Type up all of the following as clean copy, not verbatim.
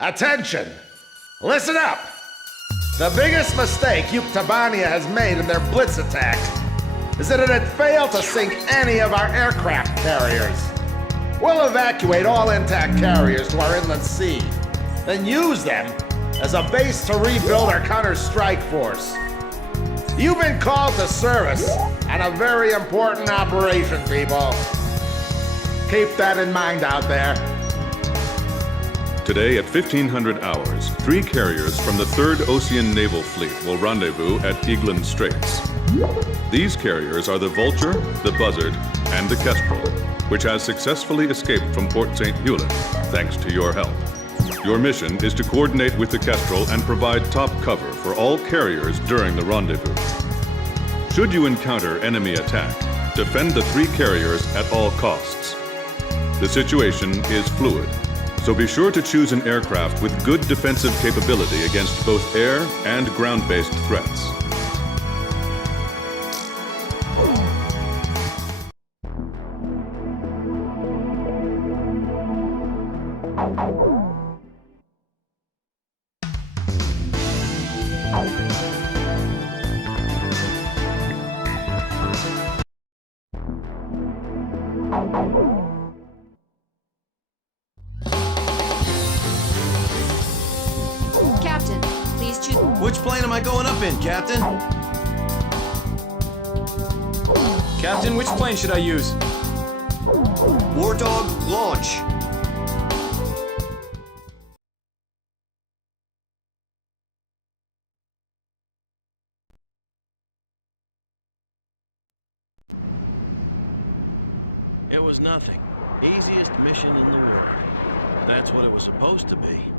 Attention! Listen up! The biggest mistake Tabania has made in their blitz attack is that it had failed to sink any of our aircraft carriers. We'll evacuate all intact carriers to our inland sea, then use them as a base to rebuild our counter-strike force. You've been called to service on a very important operation, people. Keep that in mind out there. Today at 1500 hours, 3 carriers from the 3rd Ocean Naval Fleet will rendezvous at Eglin Straits. These carriers are the Vulture, the Buzzard, and the Kestrel, which has successfully escaped from Port St. Hewlett, thanks to your help. Your mission is to coordinate with the Kestrel and provide top cover for all carriers during the rendezvous. Should you encounter enemy attack, defend the 3 carriers at all costs. The situation is fluid, so be sure to choose an aircraft with good defensive capability against both air and ground-based threats. Captain, please choose. Which plane am I going up in, Captain? Captain, which plane should I use? War Dog, launch. It was nothing. Easiest mission in the world. That's what it was supposed to be.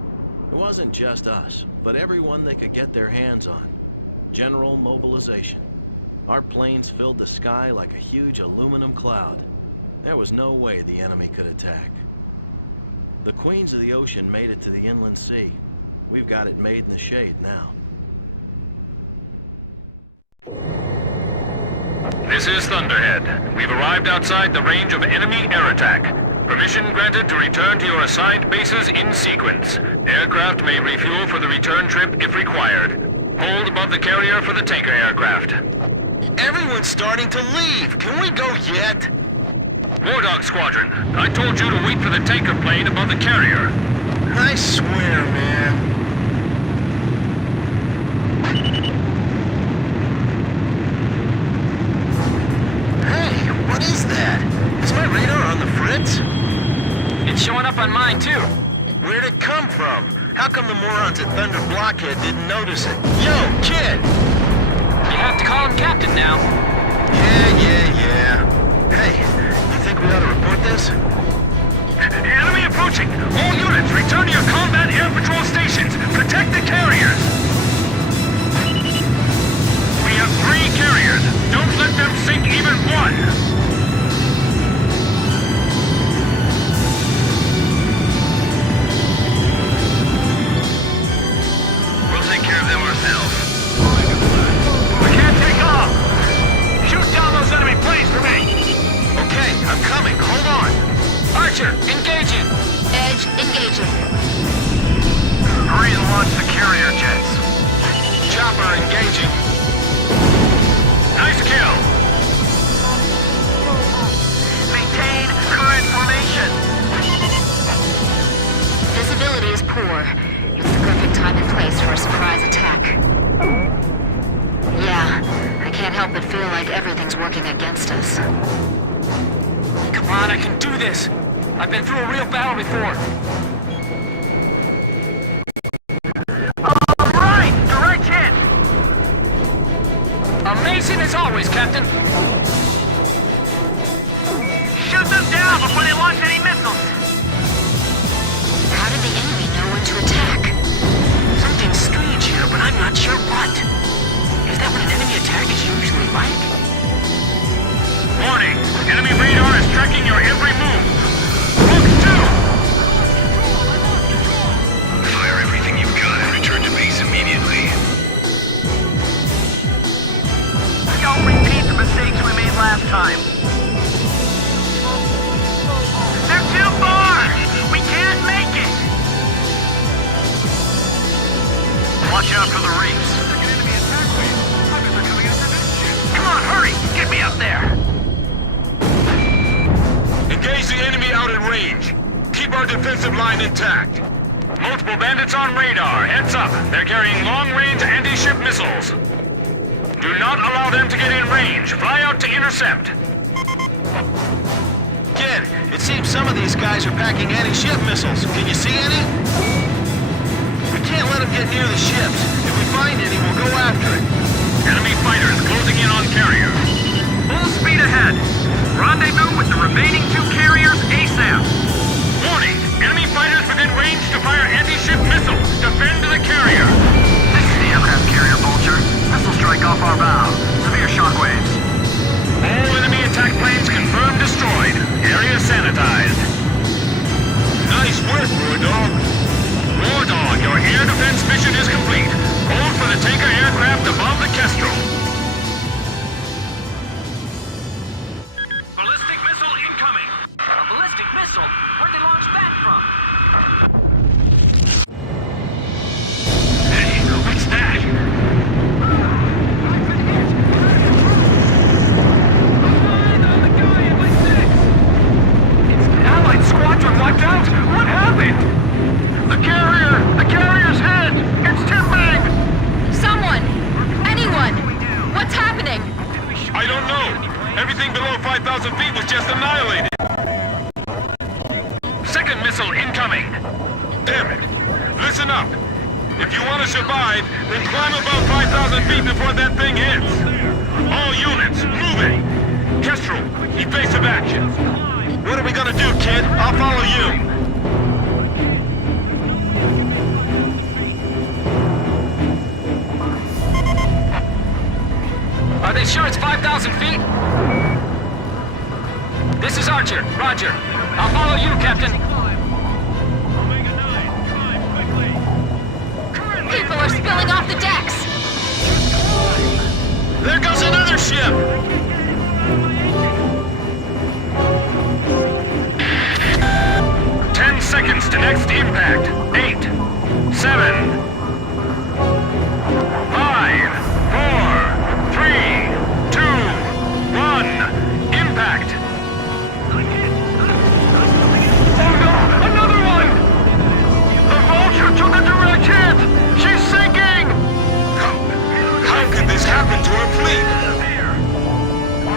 It wasn't just us, but everyone they could get their hands on. General mobilization. Our planes filled the sky like a huge aluminum cloud. There was no way the enemy could attack. The Queens of the Ocean made it to the inland sea. We've got it made in the shade now. This is Thunderhead. We've arrived outside the range of enemy air attack. Permission granted to return to your assigned bases in sequence. Aircraft may refuel for the return trip if required. Hold above the carrier for the tanker aircraft. Everyone's starting to leave. Can we go yet? War Dog Squadron, I told you to wait for the tanker plane above the carrier. I swear, man. Hey, what is that? Is my radar on the fritz? It's showing up on mine, too. Where'd it come from? How come the morons at Thunder Blockhead didn't notice it? Yo, kid! You have to call him Captain now. Yeah. Hey, you think we ought to report this? Enemy approaching! All units, return to your combat air patrol stations! Protect the carriers! We have 3 carriers! Don't let them sink even one! Take care of them ourselves. We can't take off! Shoot down those enemy planes for me! Okay, I'm coming. Hold on. Archer, engaging. Edge, engaging. Hurry and launch the carrier jets. Chopper, engaging. Nice kill! Maintain current formation. Visibility is poor. It's the perfect time and place for a surprise attack. Yeah, I can't help but feel like everything's working against us. Come on, I can do this. I've been through a real battle before. All right! Direct hit! Amazing as always, Captain. Shoot them down before they launch any missiles! How did the enemy know when to attack? Something strange here, but I'm not sure what. Is that what an enemy attack is usually like? Warning! Enemy radar is tracking your every move! Look, 2! Fire everything you've got and return to base immediately. Don't repeat the mistakes we made last time. They're too far! We can't make it! Watch out for the reefs. Come on, hurry! Get me up there! Engage the enemy out at range. Keep our defensive line intact. Multiple bandits on radar. Heads up. They're carrying long-range anti-ship missiles. Do not allow them to get in range. Fly out to intercept. Kid, it seems some of these guys are packing anti-ship missiles. Can you see any? We can't let them get near the ships. If we find any, we'll go after it. Enemy fighters closing in on carriers. Full speed ahead. Rendezvous with the remaining 2 carriers ASAP. Warning! Enemy fighters within range to fire anti-ship missiles. Defend the carrier. This is the aircraft carrier, Vulture. Missile strike off our bow. Severe shockwaves. All enemy attack planes confirmed destroyed. Area sanitized. Nice work, War Dog. War Dog, your air defense mission is complete. Hold for the tanker aircraft to bomb the Kestrel. Ballistic missile incoming. A ballistic missile? Where'd they launch that from? Hey, what's that? Allied squadron wiped out? What happened? The carrier! The carrier's hit! It's tipping! Someone! Anyone! What's happening? I don't know. Everything below 5,000 feet was just annihilated. Second missile incoming. Damn it. Listen up. If you want to survive, then climb above 5,000 feet before that thing hits. All units, moving. Kestrel, evasive action. What are we gonna do, kid? I'll follow you. Are they sure it's 5,000 feet? This is Archer. Roger. I'll follow you, Captain. People are spilling off the decks! There goes another ship! 10 seconds to next impact. 8, 7, 5, 4, 3, 2, 1. Impact. Oh no! Another one! The Vulture took a direct hit! She's sinking! How could this happen to our fleet?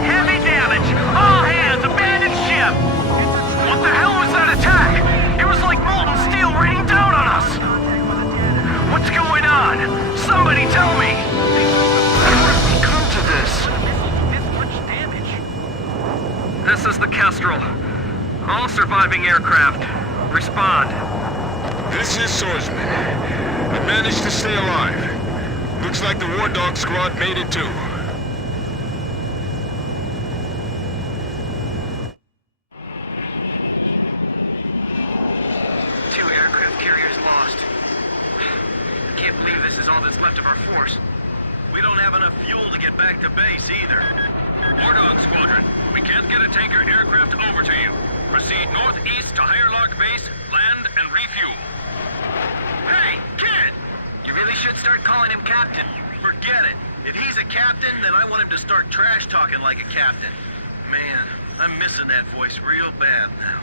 Heavy damage! All hands, abandon ship! What the hell was that attack? It was like molten steel raining down on us! What's going on? Somebody tell me! How did we come to this? This is the Kestrel. All surviving aircraft. Respond. This is Swordsman. We managed to stay alive. Looks like the War Dog squad made it too. Two aircraft carriers lost. I can't believe this is all that's left of our force. We don't have enough fuel to get back to base either. War Dog Squadron, we can't get a tanker aircraft over to you. Proceed northeast to Higher Lock Base, land and refuel. Hey, kid! You really should start calling him Captain. Forget it. If he's a captain, then I want him to start trash talking like a captain. Man, I'm missing that voice real bad now.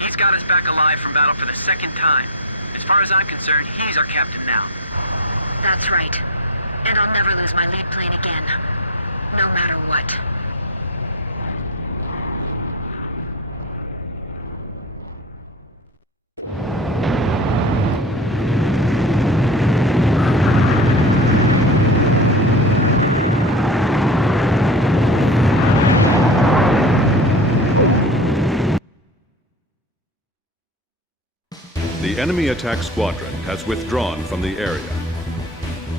He's got us back alive from battle for the second time. As far as I'm concerned, he's our captain now. That's right. And I'll never lose my lead plane again. No matter what. The enemy attack squadron has withdrawn from the area.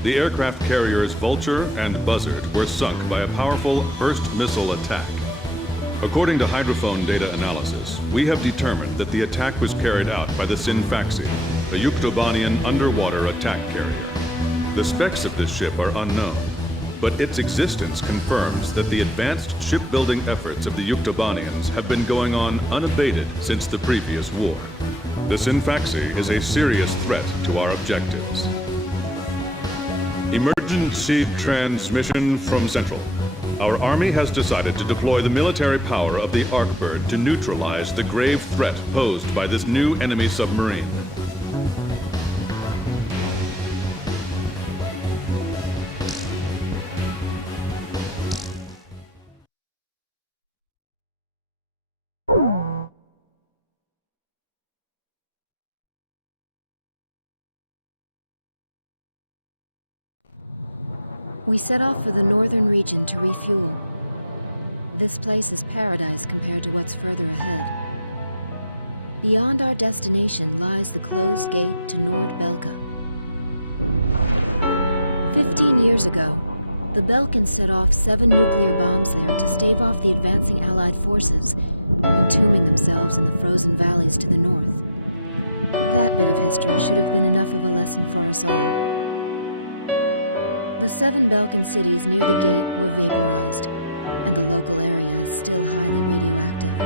The aircraft carriers Vulture and Buzzard were sunk by a powerful burst missile attack. According to hydrophone data analysis, we have determined that the attack was carried out by the Sinfaxi, a Yuktobanian underwater attack carrier. The specs of this ship are unknown, but its existence confirms that the advanced shipbuilding efforts of the Yuktobanians have been going on unabated since the previous war. The Sinfaxi is a serious threat to our objectives. Emergency transmission from Central. Our Army has decided to deploy the military power of the Arkbird to neutralize the grave threat posed by this new enemy submarine. We set off for the northern region to refuel. This place is paradise compared to what's further ahead. Beyond our destination lies the closed gate to Nord-Belka. 15 years ago, the Belkans set off 7 nuclear bombs there to stave off the advancing Allied forces, entombing themselves in the frozen valleys to the north. That bit of history should have been enough of a lesson for us all. The 7 Belkan cities near the gate were vaporized, and the local area is still highly radioactive.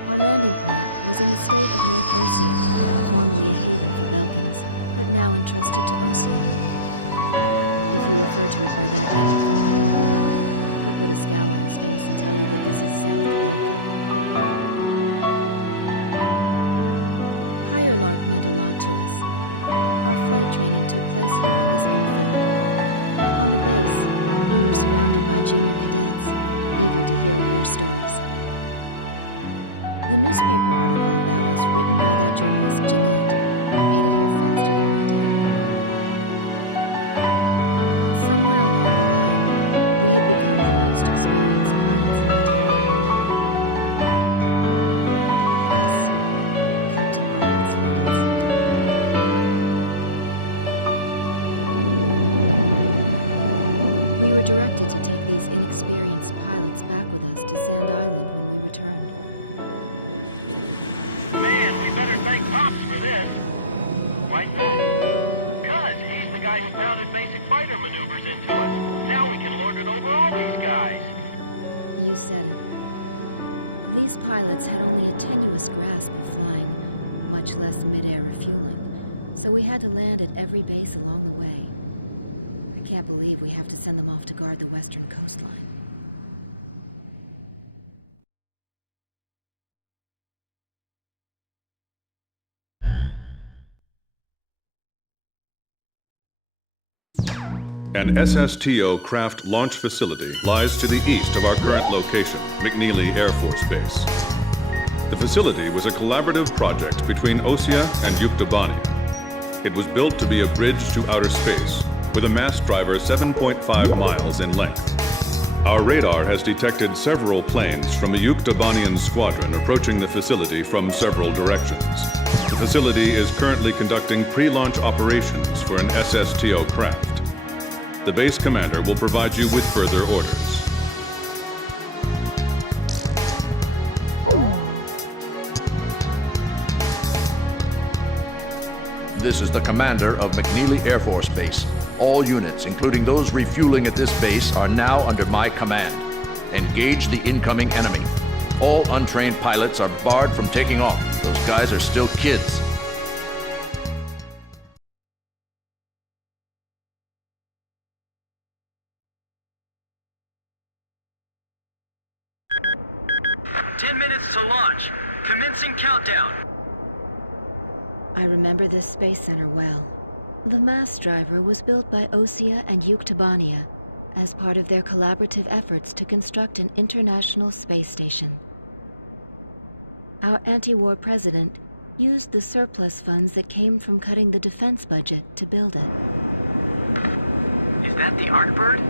Our landing point was in a state of university, formerly a haven for Belkans, but now entrusted to Lucy. We refer to her as the scout in space until this is South Higher alarm went along to us. Our flight training took place in Arizona. On the base, we were surrounded by junior cadets, eager to hear more stories. The newspaper reported how it was written by their journalist Jeanette, Amelia Foster Somewhere along the line, we had become close to experiencing pilots of the day. We were directed to take these inexperienced pilots back with us to Sand Island when we returned. Man, we better thank Pops for this. Why so? Because he's the guy who pounded basic fighter maneuvers into us. Now we can lord it over all these guys. You said it. These pilots had only a tenuous grasp of flying, much less mid-air refueling, so we had to land at every base along the way. I can't believe we have to send them off to guard the western coastline. An SSTO craft launch facility lies to the east of our current location, McNeely Air Force Base. The facility was a collaborative project between OSIA and Yuktobania. It was built to be a bridge to outer space, with a mass driver 7.5 miles in length. Our radar has detected several planes from a Yuktobanian squadron approaching the facility from several directions. The facility is currently conducting pre-launch operations for an SSTO craft. The base commander will provide you with further orders. This is the commander of McNeely Air Force Base. All units, including those refueling at this base, are now under my command. Engage the incoming enemy. All untrained pilots are barred from taking off. Those guys are still kids. I remember this space center well. The mass driver was built by OSIA and Yuktobania as part of their collaborative efforts to construct an international space station. Our anti-war president used the surplus funds that came from cutting the defense budget to build it. Is that the Arkbird?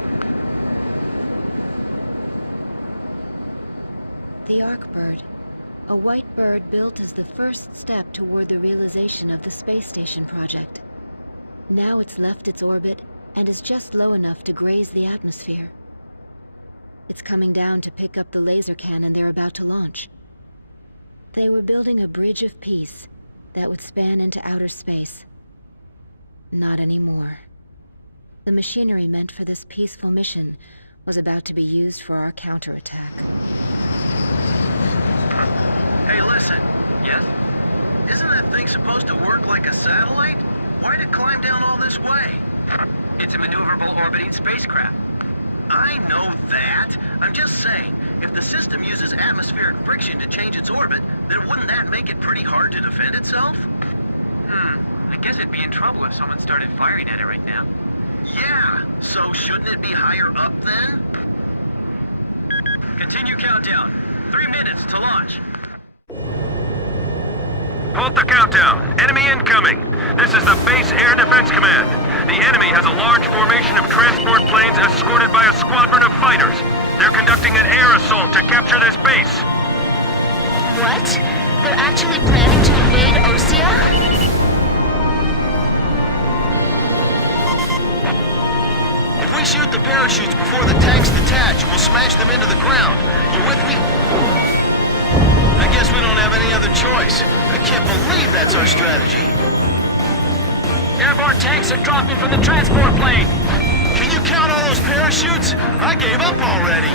The Arkbird, a white bird built as the first step toward the realization of the space station project. Now it's left its orbit and is just low enough to graze the atmosphere. It's coming down to pick up the laser cannon they're about to launch. They were building a bridge of peace that would span into outer space. Not anymore. The machinery meant for this peaceful mission was about to be used for our counterattack. Hey, listen. Yes? Isn't that thing supposed to work like a satellite? Why'd it climb down all this way? It's a maneuverable orbiting spacecraft. I know that. I'm just saying, if the system uses atmospheric friction to change its orbit, then wouldn't that make it pretty hard to defend itself? I guess it'd be in trouble if someone started firing at it right now. Yeah, so shouldn't it be higher up then? Continue countdown. 3 minutes to launch. Halt the countdown. Enemy incoming. This is the Base Air Defense Command. The enemy has a large formation of transport planes escorted by a squadron of fighters. They're conducting an air assault to capture this base. What? They're actually planning to invade Osea? If we shoot the parachutes before the tanks detach, we'll smash them into the ground. You with me? I guess we don't have any other choice. I can't believe that's our strategy. Airborne tanks are dropping from the transport plane. Can you count all those parachutes? I gave up already.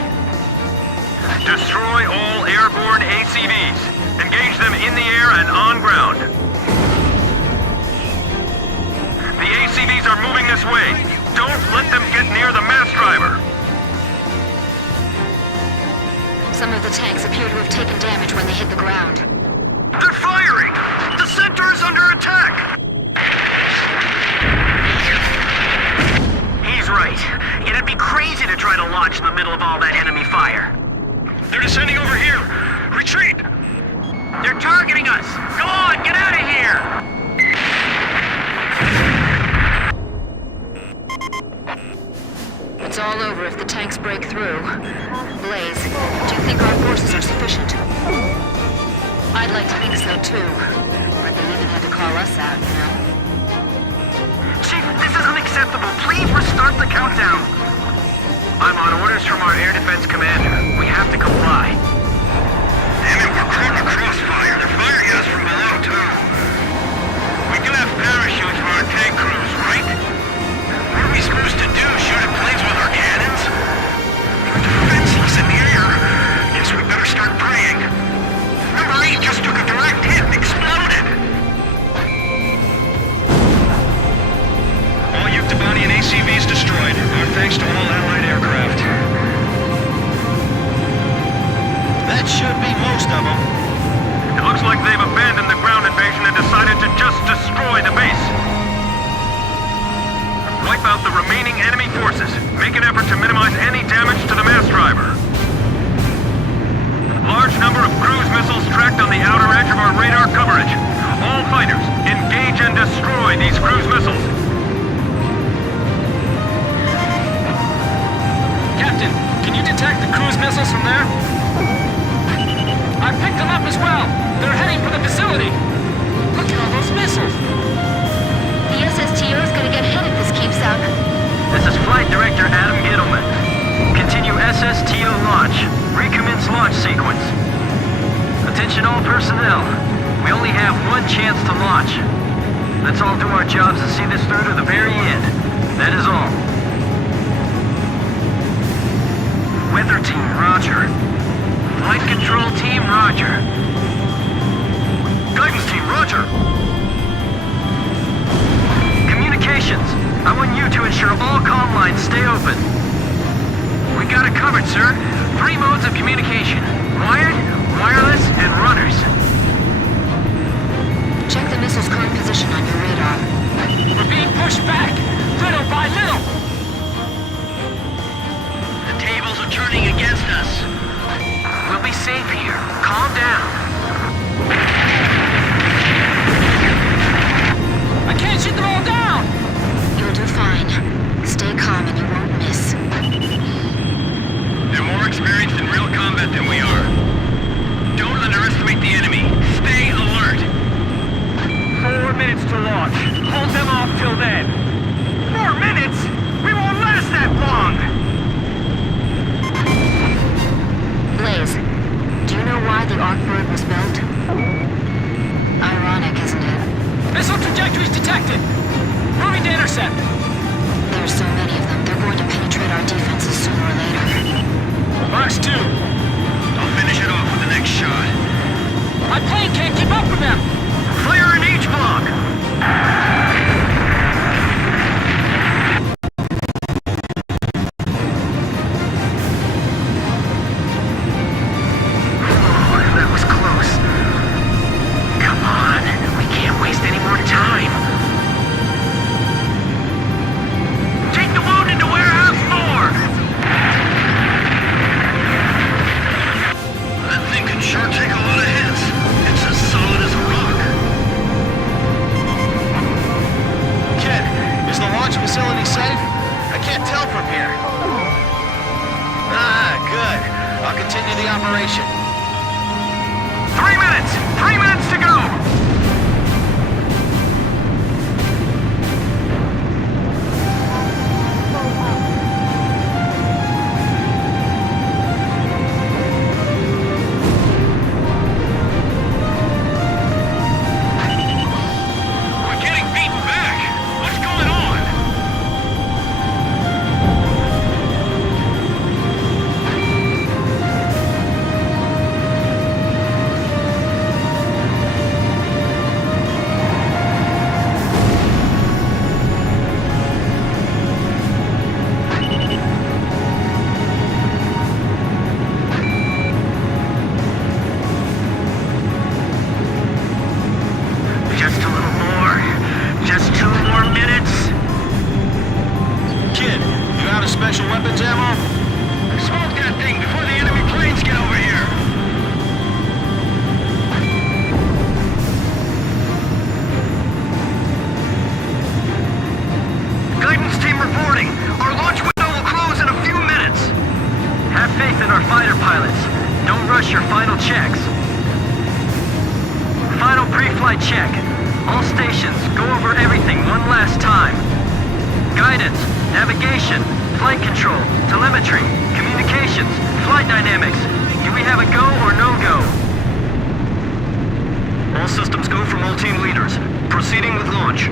Destroy all airborne ACVs. Engage them in the air and on ground. The ACVs are moving this way. Don't let them get near the mass driver. Some of the tanks appear to have taken damage when they hit the ground. They're firing! The center is under attack! He's right. It'd be crazy to try to launch in the middle of all that enemy fire. They're descending over here! Retreat! They're targeting us! Go on, get out of here! It's all over if the tanks break through. Blaze, do you think our forces are sufficient? I'd like to think so too. Or they even had to call us out, you know? Chief, this is unacceptable. Please restart the countdown. I'm on orders from our air defense commander. We have to comply. Damn it, we're caught in a crossfire. They're firing at us from below, too. We do have parachutes for our tank crews, right? What are we supposed to do? Shoot at planes with our cannons? We're defenseless in the air. Guess we better start praying. Number 8 just took a direct hit and exploded. All Yuktobanian ACVs destroyed. Our thanks to all Allied aircraft. That should be most of them. It looks like they've abandoned the ground invasion and decided to just destroy the base. Wipe out the remaining enemy forces. Make an effort to minimize any damage to the mass driver. Large number of cruise missiles tracked on the outer edge of our radar coverage. All fighters, engage and destroy these cruise missiles. Captain, can you detect the cruise missiles from there? I picked them up as well. They're heading for the facility. Look at all those missiles! The SSTO is gonna get hit if this keeps up. This is Flight Director Adam Gittleman. Continue SSTO launch. Recommence launch sequence. Attention all personnel. We only have one chance to launch. Let's all do our jobs and see this through to the very end. That is all. Weather team, roger. Flight control team, roger. Guidance team, roger. Communications. I want you to ensure all comm lines stay open. We got it covered, sir. 3 modes of communication. Wired, wireless, and runners. Check the missile's current position on your radar. We're being pushed back, little by little. The tables are turning against us. We'll be safe here. Calm down. I can't shoot them all down! You'll do fine. Stay calm and you won't miss. They're more experienced in real combat than we are. Don't underestimate the enemy. Stay alert. 4 minutes to launch. Hold them off till then. 4 minutes? operation. 3 minutes! 3 minutes to go! We're getting beaten back! What's going on? Just a little more. Just 2 more minutes. Kid, you out of special weapons ammo? Smoke that thing before the enemy planes get over here! Guidance team reporting. Our launch window will close in a few minutes. Have faith in our fighter pilots. Don't rush your final checks. Final pre-flight check. All stations, go over everything one last time. Guidance, navigation, flight control, telemetry, communications, flight dynamics. Do we have a go or no go? All systems go from all team leaders. Proceeding with launch.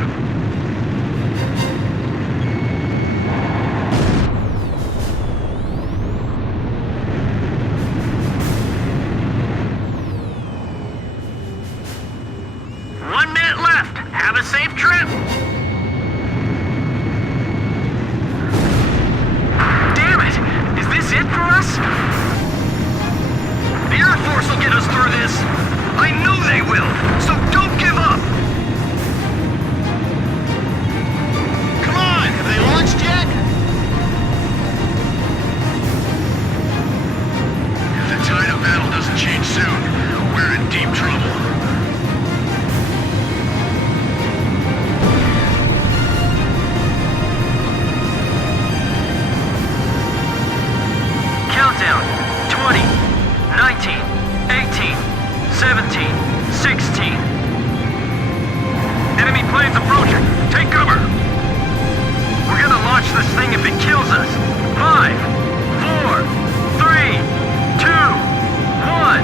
Have a safe trip! Damn it! Is this it for us? The Air Force will get us through this! I know they will! So don't give up! Come on! Have they launched yet? If the tide of battle doesn't change soon, we're in deep trouble. Countdown. 20, 19, 18, 17, 16. Enemy planes approaching. Take cover. We're gonna launch this thing if it kills us. 5, 4, 3, 2, 1,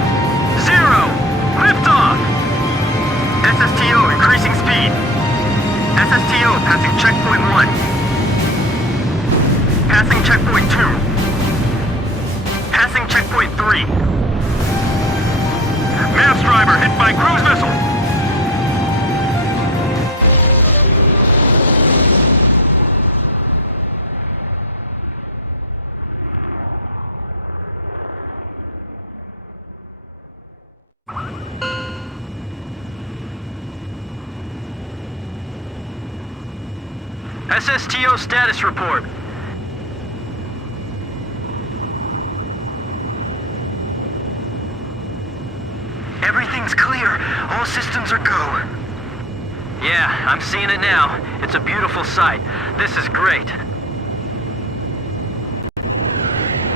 0. Liftoff. SSTO increasing speed. SSTO passing checkpoint 1. Passing checkpoint 2. Passing checkpoint 3. Maps driver hit by cruise missile. SSTO status report. Everything's clear. All systems are go. Yeah, I'm seeing it now. It's a beautiful sight. This is great.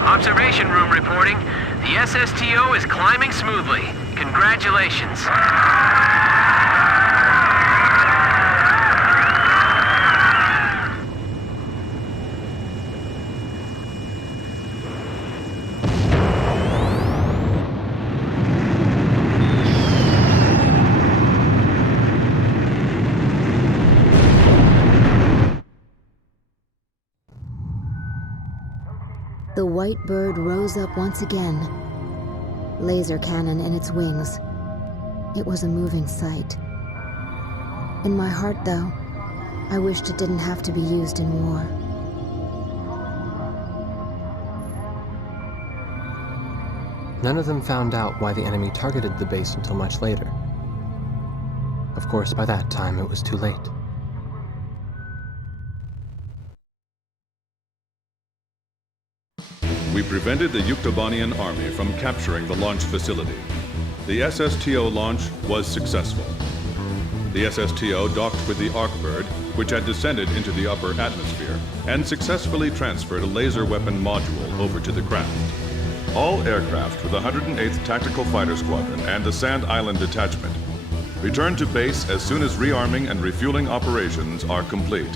Observation room reporting. The SSTO is climbing smoothly. Congratulations. The white bird rose up once again, laser cannon in its wings. It was a moving sight. In my heart, though, I wished it didn't have to be used in war. None of them found out why the enemy targeted the base until much later. Of course, by that time, it was too late. We prevented the Yuktobanian army from capturing the launch facility. The SSTO launch was successful. The SSTO docked with the Arkbird, which had descended into the upper atmosphere, and successfully transferred a laser weapon module over to the craft. All aircraft with the 108th Tactical Fighter Squadron and the Sand Island Detachment return to base as soon as rearming and refueling operations are complete.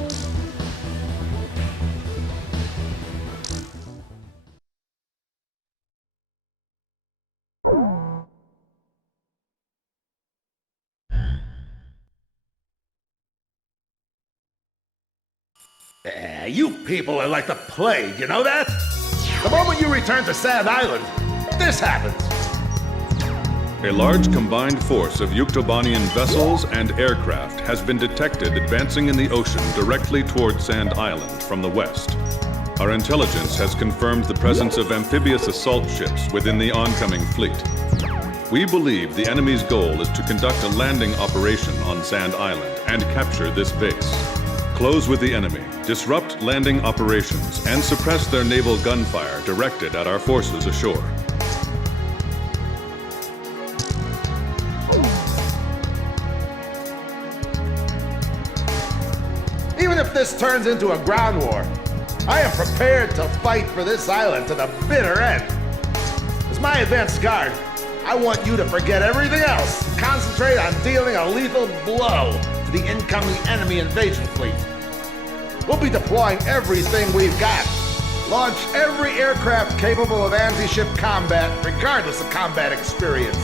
You people are like the plague, you know that? The moment you return to Sand Island, this happens. A large combined force of Yuktobanian vessels and aircraft has been detected advancing in the ocean directly toward Sand Island from the west. Our intelligence has confirmed the presence of amphibious assault ships within the oncoming fleet. We believe the enemy's goal is to conduct a landing operation on Sand Island and capture this base. Close with the enemy, disrupt landing operations, and suppress their naval gunfire directed at our forces ashore. Even if this turns into a ground war, I am prepared to fight for this island to the bitter end. As my advanced guard, I want you to forget everything else. Concentrate on dealing a lethal blow to the incoming enemy invasion fleet. We'll be deploying everything we've got. Launch every aircraft capable of anti-ship combat, regardless of combat experience.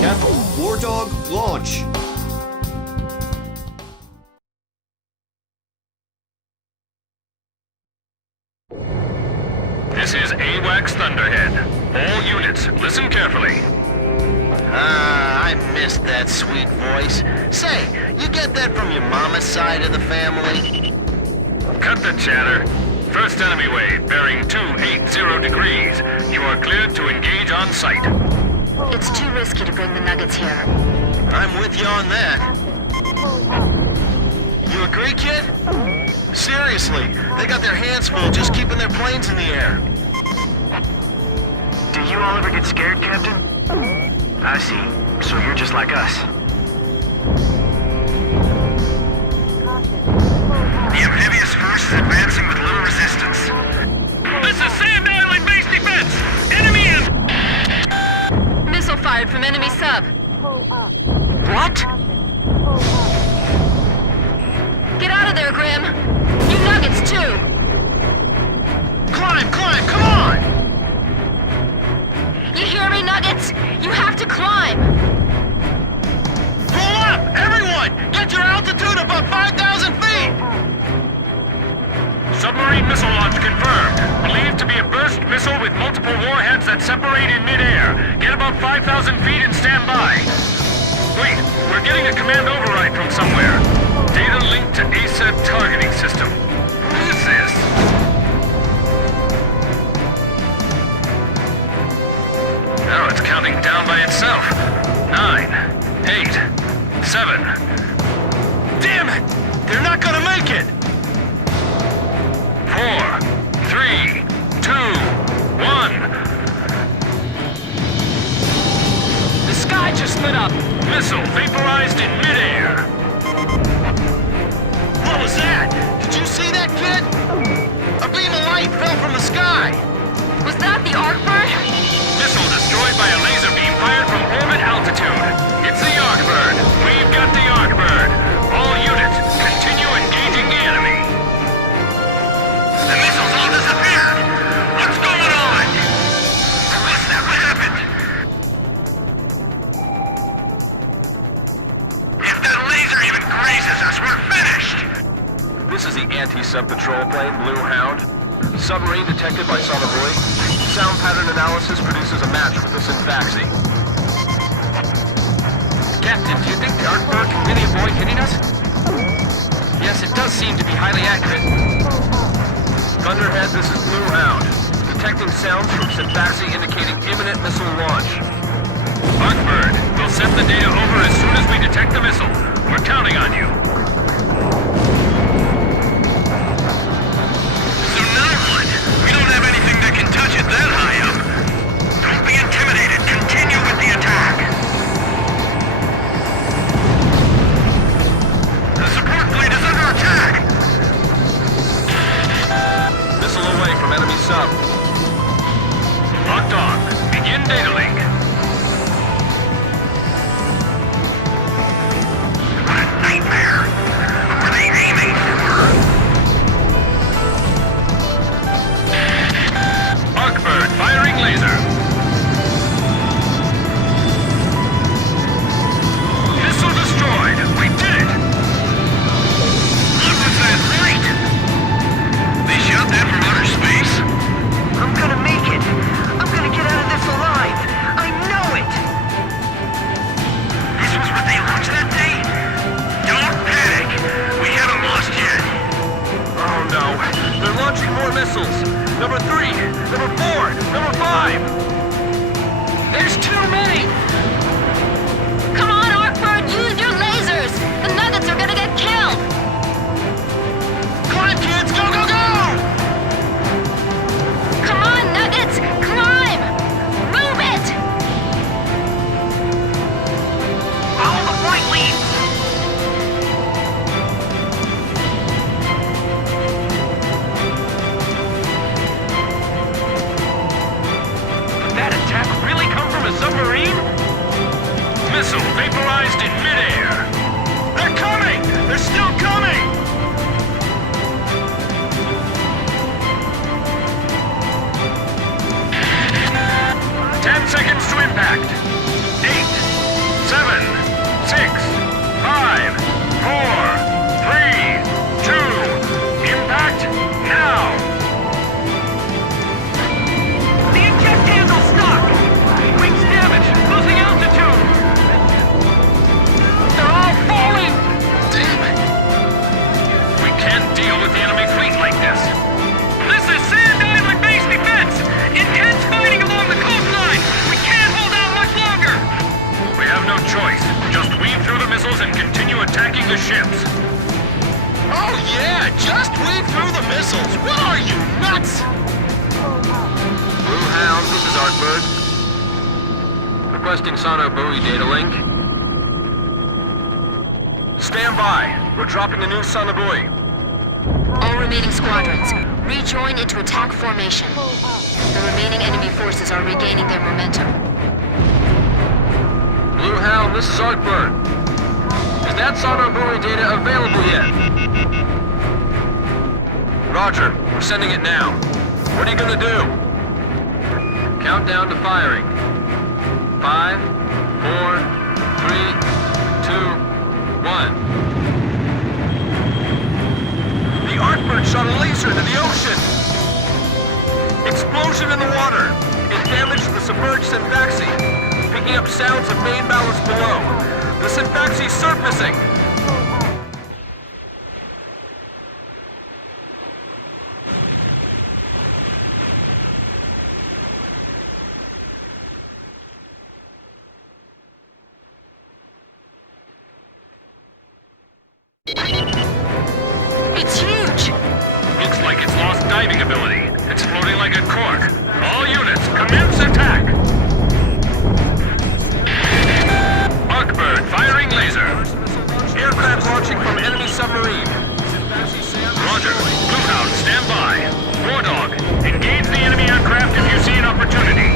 Captain, War Dog, launch! This is AWACS Thunderhead. All units, listen carefully. I missed that sweet voice. Say, you get that from your mama's side of the family? Cut the chatter. First enemy wave, bearing 280 degrees. You are cleared to engage on sight. It's too risky to bring the Nuggets here. I'm with you on that. You agree, kid? Seriously, they got their hands full just keeping their planes in the air. Do you all ever get scared, Captain? I see. So you're just like us. The amphibious force is advancing with little resistance. This is Sand Island base defense! Enemy is... Missile fired from enemy sub. What? Get out of there, Grim. You Nuggets, too. Climb, come on! You hear me, Nuggets? You have to climb. Pull up! Everyone! Get your altitude above 5,000 feet! Submarine missile launch confirmed. Believed to be a burst missile with multiple warheads that separate in midair. Get about 5,000 feet and stand by. Wait, we're getting a command override from somewhere. Data linked to ASAT targeting system. Who is this? Now it's counting down by itself. 9, 8, 7. Damn it! They're not gonna make it! 4, 3, 2, 1. The sky just lit up! Missile vaporized in midair. What was that? Did you see that, kid? A beam of light fell from the sky! Was that the Arcbird? Missile destroyed by a laser beam fired from orbit altitude. It's the Arcbird. We've got the Arcbird. All units, continue engaging the enemy. The missiles all disappeared! What's going on? What's that? What happened? If that laser even grazes us, we're finished! This is the anti-sub patrol plane, Blue Hound. Submarine detected by sonobuoy. Sound pattern analysis produces a match with the Synfaxi. Captain, do you think the Arcbird can really avoid hitting us? Yes, it does seem to be highly accurate. Thunderhead, this is Blue Hound. Detecting sounds from Synfaxi indicating imminent missile launch. Arcbird, we'll send the data over as soon as we detect the missile. We're counting on you. So now what? We don't have anything that can touch it that high up. Don't be intimidated. Continue with the attack. Number 3, number 4, number 5. There's too many! Come on, Arkbird, use your lasers! The Nuggets are gonna get killed! Climb, kids! Go, go, go! Come on, Nuggets! Climb! Move it! Follow the flight lead! Did that attack really come from a submarine? Missile vaporized in midair. They're coming! They're still coming! Seconds to impact. 8, 7, 6, 5, 4, 3, 2. Impact now. The inject handle's stuck! Wings damage! Losing altitude! They're all falling! Damn it! We can't deal with the enemy fleet like this. This is Sand Island base defense! Intense fighting along the coastline! We can't hold out much longer! We have no choice. Just weave through the missiles and continue attacking the ships. Oh yeah, just weave through the missiles. What are you, nuts? Blue Hound, this is Arkbird. Requesting sonar buoy data link. Stand by. We're dropping a new sonar buoy. All remaining squadrons, rejoin into attack formation. The remaining enemy forces are regaining their momentum. Blue Hound, this is Arkbird. Is that sonar buoy data available yet? Roger, we're sending it now. What are you gonna do? Countdown to firing. 5, 4, 3, 2, 1. The Arkbird shot a laser into the ocean! Explosion in the water! It damaged the submerged Synfaxi, picking up sounds of main ballast below. The Synfaxi's surfacing! It's huge! Looks like it's lost diving ability. It's floating like a cork. All units, commence attack! Arkbird firing laser. Aircraft launching from enemy submarine. Roger. Bluehound, stand by. War Dog, engage the enemy aircraft if you see an opportunity.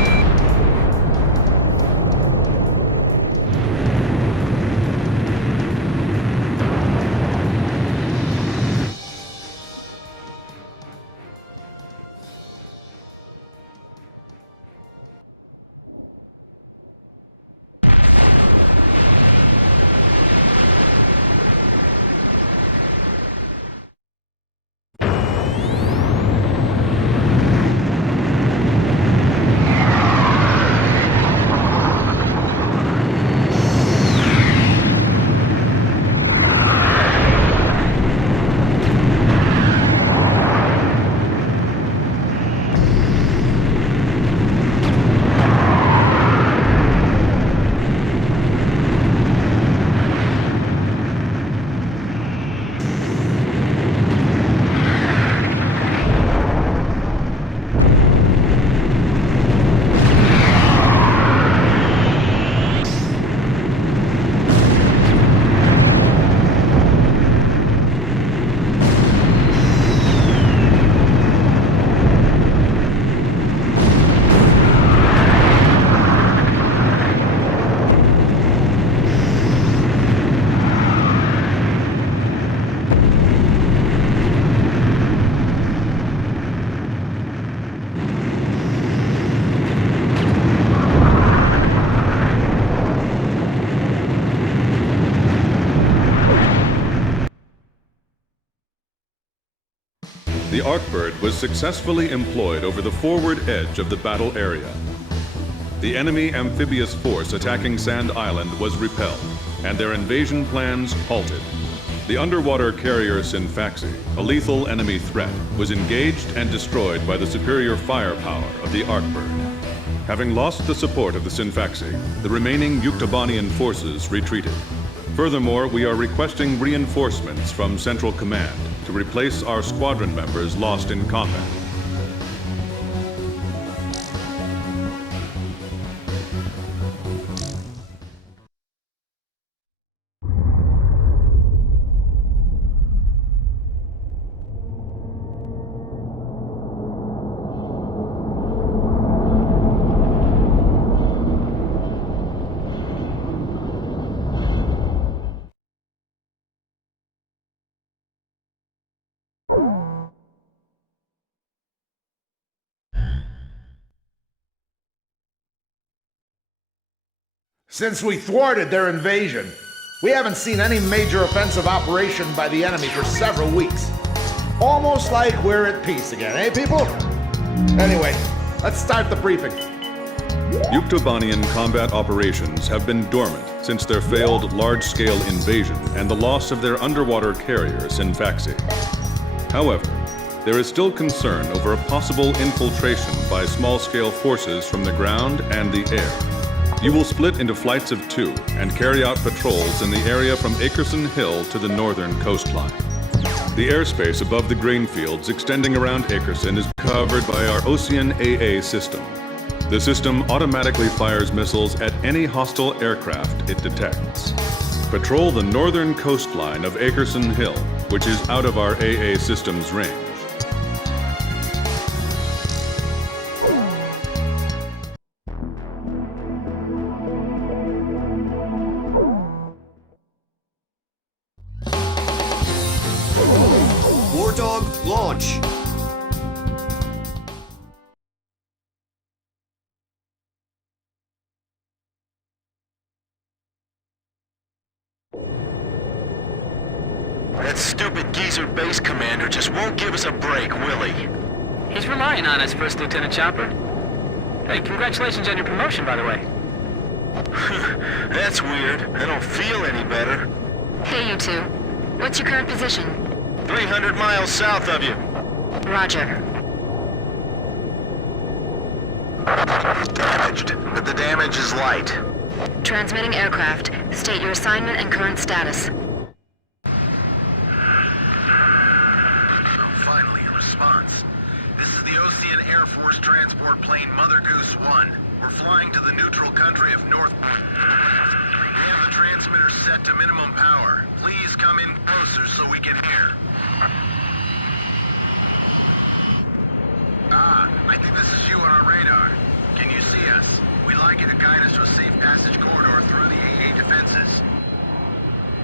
The Arkbird was successfully employed over the forward edge of the battle area. The enemy amphibious force attacking Sand Island was repelled, and their invasion plans halted. The underwater carrier Synfaxi, a lethal enemy threat, was engaged and destroyed by the superior firepower of the Arkbird. Having lost the support of the Synfaxi, the remaining Yuktobanian forces retreated. Furthermore, we are requesting reinforcements from Central Command to replace our squadron members lost in combat. Since we thwarted their invasion, we haven't seen any major offensive operation by the enemy for several weeks. Almost like we're at peace again, eh, people? Anyway, let's start the briefing. Yuktobanian combat operations have been dormant since their failed large-scale invasion and the loss of their underwater carrier, Synfaxi. However, there is still concern over a possible infiltration by small-scale forces from the ground and the air. You will split into flights of 2 and carry out patrols in the area from Akerson Hill to the northern coastline. The airspace above the grain fields extending around Akerson is covered by our Ocean AA system. The system automatically fires missiles at any hostile aircraft it detects. Patrol the northern coastline of Akerson Hill, which is out of our AA system's range. War Dog, launch! That stupid geezer base commander just won't give us a break, will he? He's relying on us, First Lieutenant Chopper. Hey, congratulations on your promotion, by the way. That's weird. I don't feel any better. Hey, you two. What's your current position? 300 miles south of you. Roger. Damaged, but the damage is light. Transmitting aircraft. State your assignment and current status. Finally, a response. This is the Ocean Air Force transport plane Mother Goose 1. We're flying to the neutral country of North... We have the transmitter set to minimum power. Please come in closer so we can hear. I think this is you on our radar. Can you see us? We'd like you to guide us to a safe passage corridor through the AA defenses.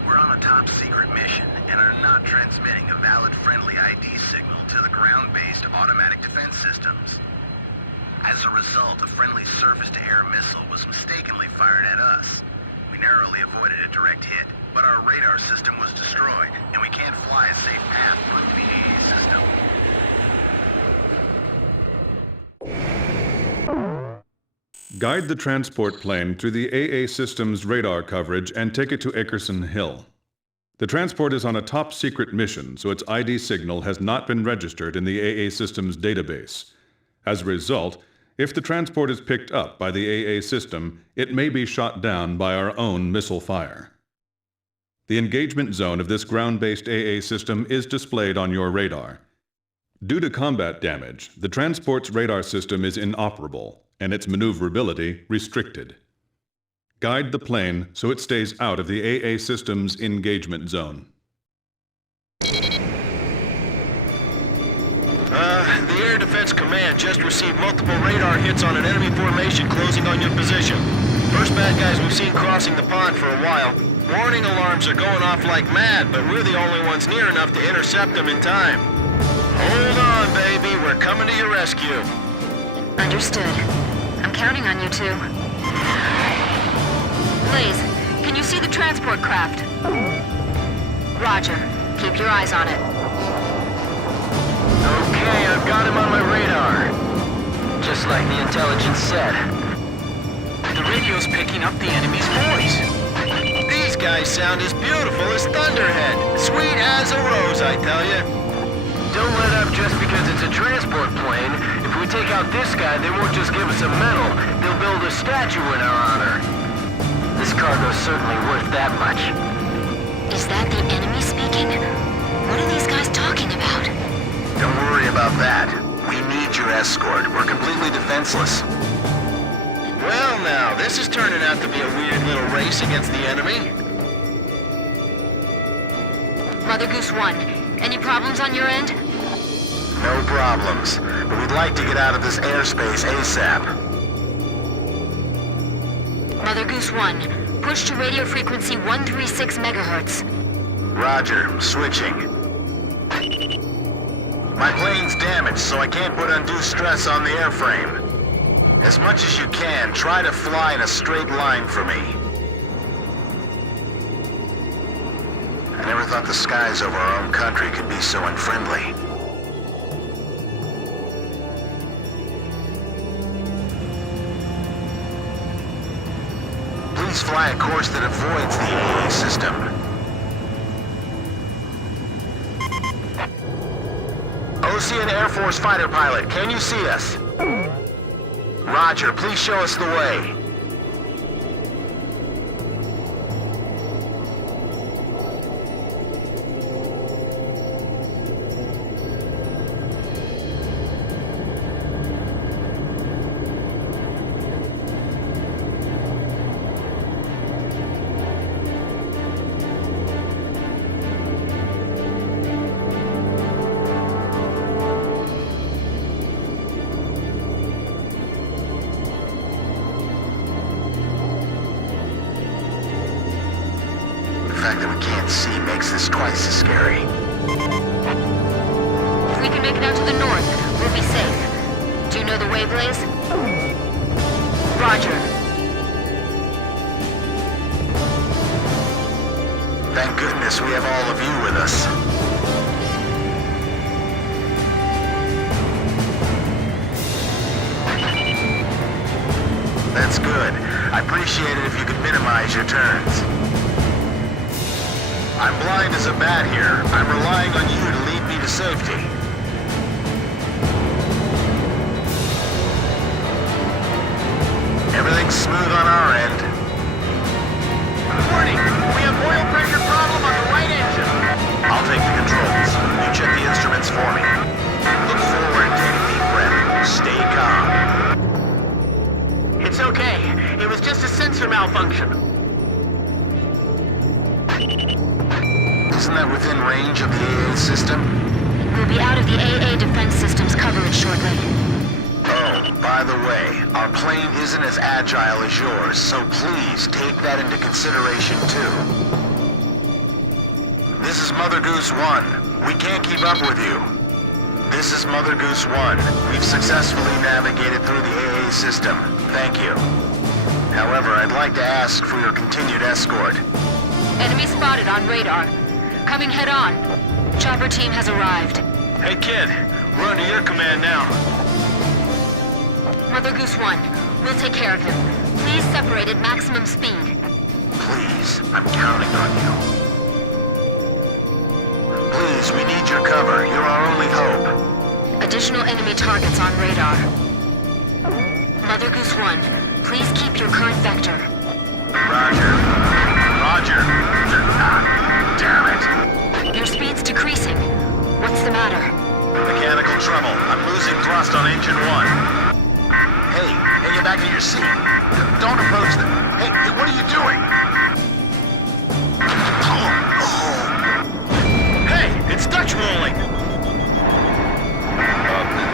We're on a top-secret mission and are not transmitting a valid friendly ID signal to the ground-based automatic defense systems. As a result, a friendly surface-to-air missile was mistakenly fired at us. We narrowly avoided a direct hit, but our radar system was destroyed, and we can't fly a safe path through the AA system. Guide the transport plane through the AA system's radar coverage and take it to Akerson Hill. The transport is on a top-secret mission, so its ID signal has not been registered in the AA system's database. As a result, if the transport is picked up by the AA system, it may be shot down by our own missile fire. The engagement zone of this ground-based AA system is displayed on your radar. Due to combat damage, the transport's radar system is inoperable, and its maneuverability restricted. Guide the plane so it stays out of the AA system's engagement zone. The Air Defense Command just received multiple radar hits on an enemy formation closing on your position. First bad guys we've seen crossing the pond for a while. Warning alarms are going off like mad, but we're the only ones near enough to intercept them in time. Hold on, baby. We're coming to your rescue. Understood. I'm counting on you two. Blaze, can you see the transport craft? Roger. Keep your eyes on it. Okay, I've got him on my radar. Just like the intelligence said. The radio's picking up the enemy's voice. These guy's sound is beautiful as Thunderhead. Sweet as a rose, I tell you. Don't let up just because it's a transport plane. If we take out this guy, they won't just give us a medal. They'll build a statue in our honor. This cargo's certainly worth that much. Is that the enemy speaking? What are these guys talking about? Don't worry about that. We need your escort. We're completely defenseless. Well now, this is turning out to be a weird little race against the enemy. Mother Goose 1, any problems on your end? No problems, but we'd like to get out of this airspace ASAP. Mother Goose 1, push to radio frequency 136 megahertz. Roger, switching. My plane's damaged, so I can't put undue stress on the airframe. As much as you can, try to fly in a straight line for me. I never thought the skies over our own country could be so unfriendly. Please fly a course that avoids the AA system. Ocean Air Force fighter pilot, can you see us? Roger, please show us the way. The fact that we can't see makes this twice as scary. If we can make it out to the north, we'll be safe. Do you know the way, Blaze? Roger. Thank goodness we have all of you with us. That's good. I appreciate it if you could minimize your turns. I'm blind as a bat here. I'm relying on you to lead me to safety. Everything's smooth on our end. Warning! We have oil pressure problem on the right engine. I'll take the controls. You check the instruments for me. Look forward and take a deep breath. Stay calm. It's okay. It was just a sensor malfunction. Isn't that within range of the AA system? We'll be out of the AA defense system's coverage shortly. Oh, by the way, our plane isn't as agile as yours, so please take that into consideration too. This is Mother Goose 1. We can't keep up with you. This is Mother Goose 1. We've successfully navigated through the AA system. Thank you. However, I'd like to ask for your continued escort. Enemy spotted on radar. Coming head on. Chopper team has arrived. Hey kid, we're under your command now. Mother Goose 1, we'll take care of him. Please separate at maximum speed. Please, I'm counting on you. Please, we need your cover. You're our only hope. Additional enemy targets on radar. Mother Goose 1, please keep your current vector. Roger. Roger. Damn it. Your speed's decreasing. What's the matter? Mechanical trouble. I'm losing thrust on engine 1. Hey, get back in your seat. Don't approach them. Hey, what are you doing? Hey, it's Dutch rolling.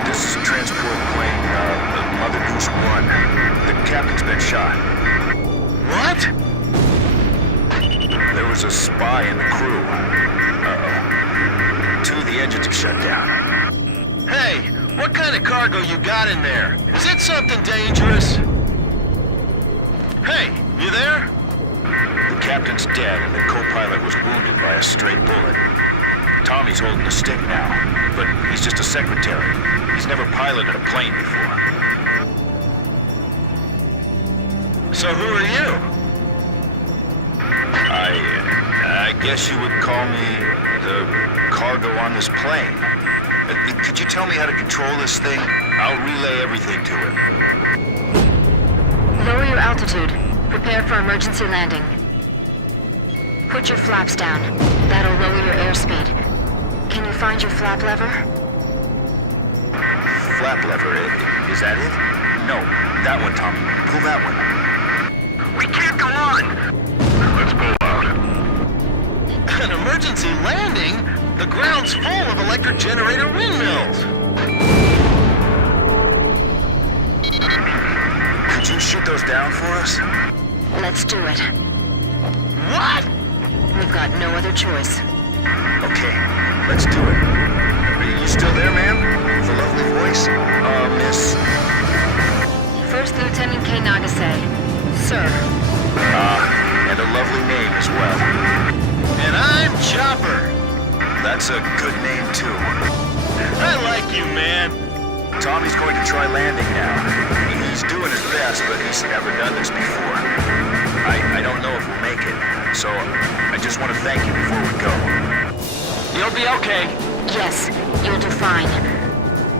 This is a transport plane, Mother Goose 1. The captain's been shot. What? There was a spy in the crew. Two of the engines are shut down. Hey, what kind of cargo you got in there? Is it something dangerous? Hey, you there? The captain's dead and the co-pilot was wounded by a stray bullet. Tommy's holding the stick now, but he's just a secretary. He's never piloted a plane before. So who are you? Guess you would call me the cargo on this plane. Could you tell me how to control this thing? I'll relay everything to it. Lower your altitude. Prepare for emergency landing. Put your flaps down. That'll lower your airspeed. Can you find your flap lever? Flap lever, is that it? No, that one, Tommy. Pull that one. We can't go on! Let's pull out. An emergency landing? The ground's full of electric generator windmills. Could you shoot those down for us? Let's do it. What? We've got no other choice. Okay, let's do it. Are you still there, ma'am? With a lovely voice? Miss... First Lieutenant K. Nagase. Sir. And a lovely name as well. And I'm Chopper. That's a good name, too. I like you, man. Tommy's going to try landing now. He's doing his best, but he's never done this before. I don't know if we'll make it, so I just want to thank you before we go. You'll be okay. Yes, you'll do fine.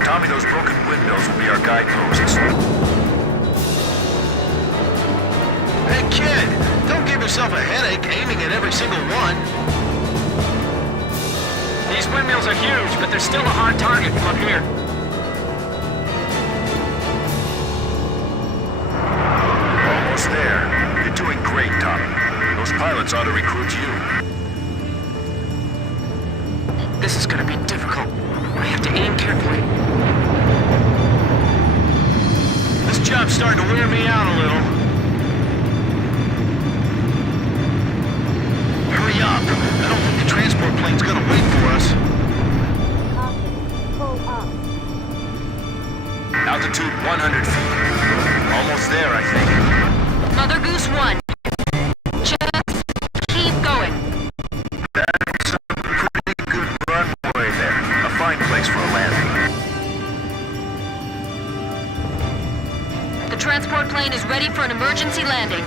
Tommy, those broken windmills will be our guideposts. Hey, kid! Don't give yourself a headache aiming at every single one. These windmills are huge, but they're still a hard target from up here. Almost there. You're doing great, Tommy. Those pilots ought to recruit you. This is gonna be difficult. I have to aim carefully. This job's starting to wear me out a little. Hurry up. I don't think the transport plane's gonna wait for us. Altitude 100 feet. Almost there, I think. Mother Goose 1. Just keep going. That's a pretty good runway there. A fine place for a landing. The transport plane is ready for an emergency landing.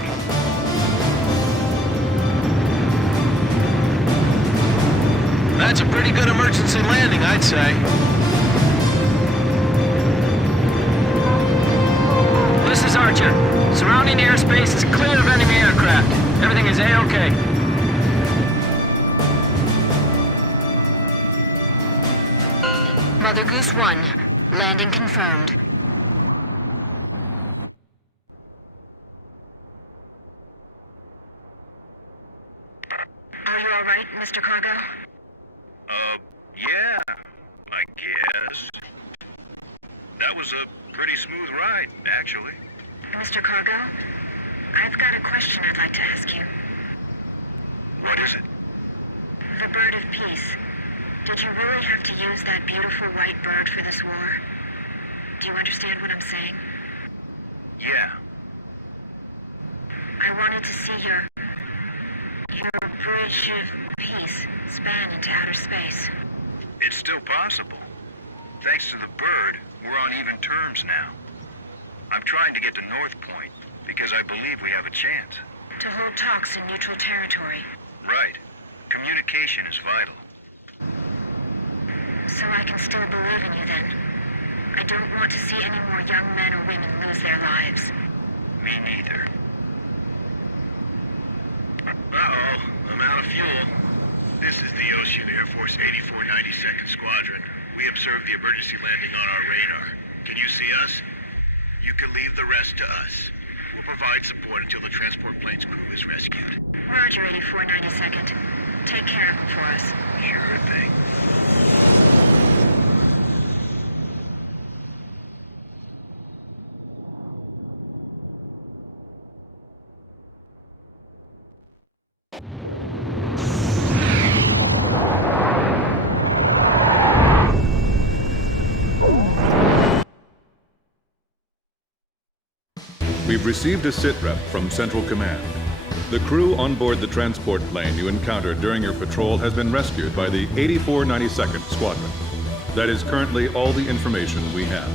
That's a pretty good emergency landing, I'd say. This is Archer. Surrounding airspace is clear of enemy aircraft. Everything is A-OK. Mother Goose 1. Landing confirmed. Are you all right, Mr. Cargo? Yeah, I guess. That was a pretty smooth ride, actually. Mr. Cargo, I've got a question I'd like to ask you. What is it? The Bird of Peace. Did you really have to use that beautiful white bird for this war? Do you understand what I'm saying? Yeah. I wanted to see your bridge of peace span into outer space. It's still possible. Thanks to the bird, we're on even terms now. I'm trying to get to North Point because I believe we have a chance. To hold talks in neutral territory. Right. Communication is vital. So I can still believe in you then. I don't want to see any more young men or women lose their lives. Me neither. Uh-oh, I'm out of fuel. This is the Ocean Air Force 8492nd Squadron. We observed the emergency landing on our radar. Can you see us? You can leave the rest to us. We'll provide support until the transport plane's crew is rescued. Roger, 8492nd. Take care of them for us. Sure thing. We've received a sitrep from Central Command. The crew on board the transport plane you encountered during your patrol has been rescued by the 8492nd Squadron. That is currently all the information we have.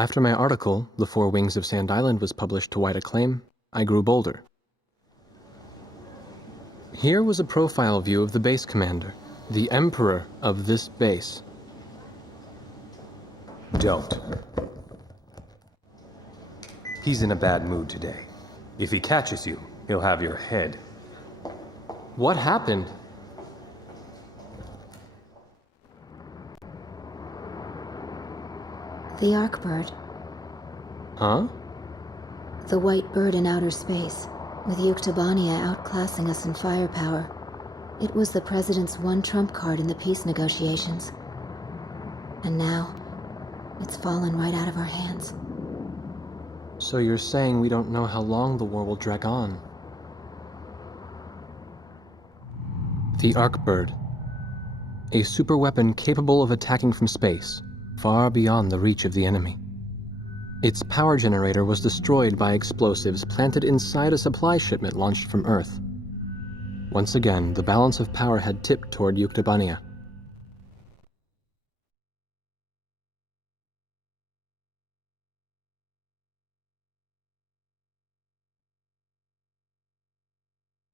After my article, The Four Wings of Sand Island, was published to wide acclaim, I grew bolder. Here was a profile view of the base commander, the emperor of this base. Don't. He's in a bad mood today. If he catches you, he'll have your head. What happened? The Arkbird. Huh? The white bird in outer space, with Yuktobania outclassing us in firepower. It was the President's one trump card in the peace negotiations. And now, it's fallen right out of our hands. So you're saying we don't know how long the war will drag on? The Arkbird. A superweapon capable of attacking from space, far beyond the reach of the enemy. Its power generator was destroyed by explosives planted inside a supply shipment launched from Earth. Once again, the balance of power had tipped toward Yuktobania.